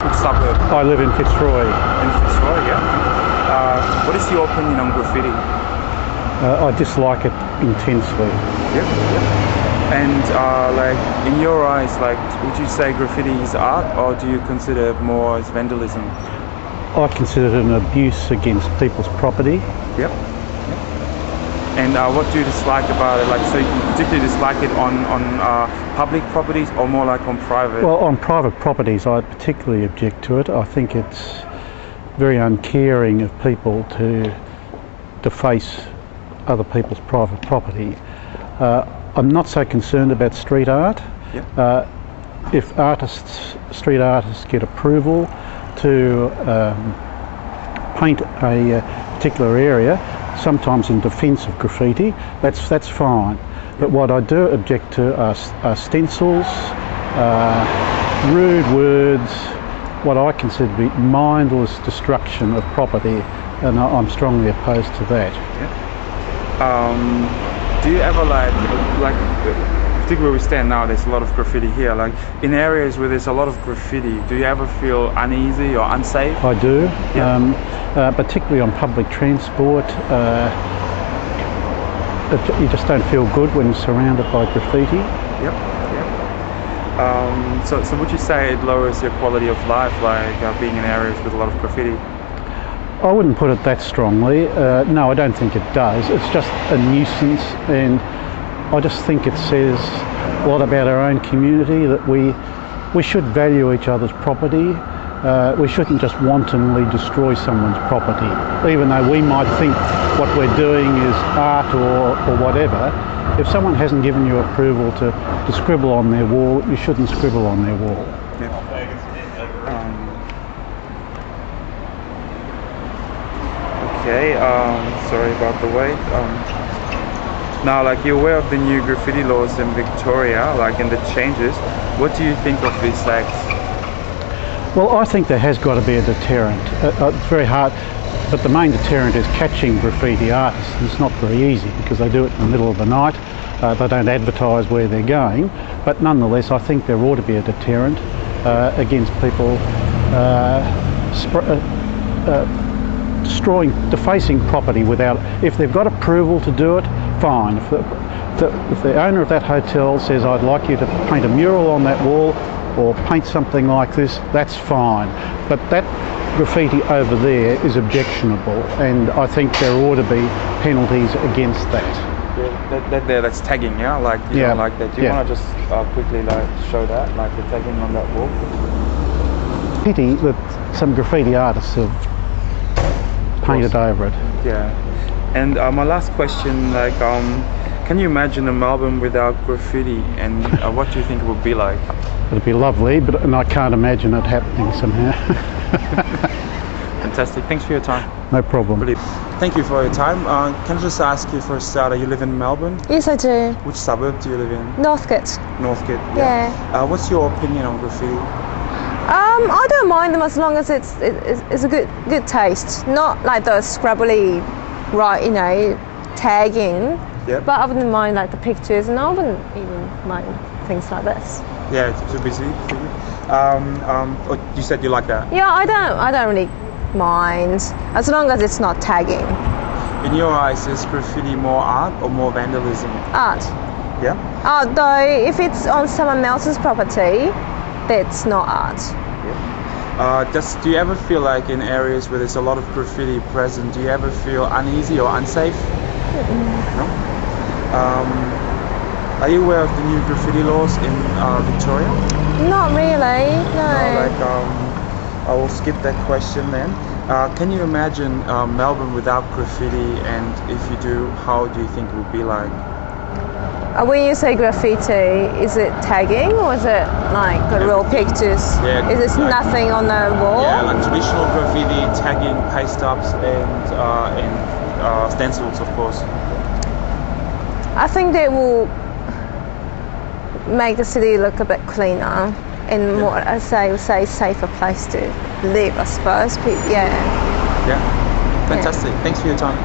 Which suburb? I live in Fitzroy. In Fitzroy, yeah. What is your opinion on graffiti? I dislike it intensely. Yep. And like in your eyes, like would you say graffiti is art, or do you consider it more as vandalism? I consider it an abuse against people's property. Yep. And what do you dislike about it? Like, so you particularly dislike it on public properties or more like on private? Well, on private properties, I particularly object to it. I think it's very uncaring of people to deface other people's private property. I'm not so concerned about street art. Yep. If street artists get approval to paint a particular area, sometimes in defence of graffiti, that's fine. But what I do object to are stencils, rude words, what I consider to be mindless destruction of property, and I'm strongly opposed to that. Yeah. Do you ever like particularly where we stand now, there's a lot of graffiti here, like in areas where there's a lot of graffiti, do you ever feel uneasy or unsafe? I do. Yeah. Particularly on public transport. You just don't feel good when you're surrounded by graffiti. Yep. So would you say it lowers your quality of life, like being in areas with a lot of graffiti? I wouldn't put it that strongly. No, I don't think it does. It's just a nuisance, and I just think it says a lot about our own community, that we should value each other's property. We shouldn't just wantonly destroy someone's property, even though we might think what we're doing is art or whatever. If someone hasn't given you approval to scribble on their wall, you shouldn't scribble on their wall. Yeah. Okay, sorry about the wait. Now, like, you're aware of the new graffiti laws in Victoria, like, and the changes. What do you think of these acts? Well, I think there has got to be a deterrent. It's very hard, but the main deterrent is catching graffiti artists. It's not very easy because they do it in the middle of the night. They don't advertise where they're going, but nonetheless, I think there ought to be a deterrent against people defacing property without. If they've got approval to do it, fine. If the owner of that hotel says, I'd like you to paint a mural on that wall or paint something like this, that's fine. But that graffiti over there is objectionable, and I think there ought to be penalties against that. Yeah, that's tagging, yeah? Like, you don't like that. Do you want to just quickly like show that, like the tagging on that wall? Pity that some graffiti artists have painted over it. Yeah. And my last question, like, can you imagine a Melbourne without graffiti, and what do you think it would be like? It'd be lovely, and I can't imagine it happening somehow. Fantastic. Thanks for your time. No problem. Brilliant. Thank you for your time. Can I just ask you for a starter, you live in Melbourne? Yes, I do. Which suburb do you live in? Northcote. Northcote, Yeah. What's your opinion on graffiti? I don't mind them as long as it's a good taste. Not like those scrabbly, right, tagging. Yep. But I wouldn't mind like the pictures, and I wouldn't even mind things like this. Yeah, it's too busy for you. You said you like that? Yeah, I don't really mind as long as it's not tagging. In your eyes, is graffiti more art or more vandalism? Art. Yeah? Art, though, if it's on someone else's property, that's not art. Yeah. Do you ever feel like in areas where there's a lot of graffiti present, do you ever feel uneasy or unsafe? No? Are you aware of the new graffiti laws in Victoria? Not really, no. I will skip that question then. Can you imagine Melbourne without graffiti, and if you do, how do you think it would be like? When you say graffiti, is it tagging or is it like the real pictures? Yeah, is it like, nothing on the wall? Yeah, like traditional graffiti, tagging, paste ups, and stencils, of course. I think they will make the city look a bit cleaner and more, I say safer place to live, I suppose. Yeah. Yeah. Fantastic. Thanks for your time.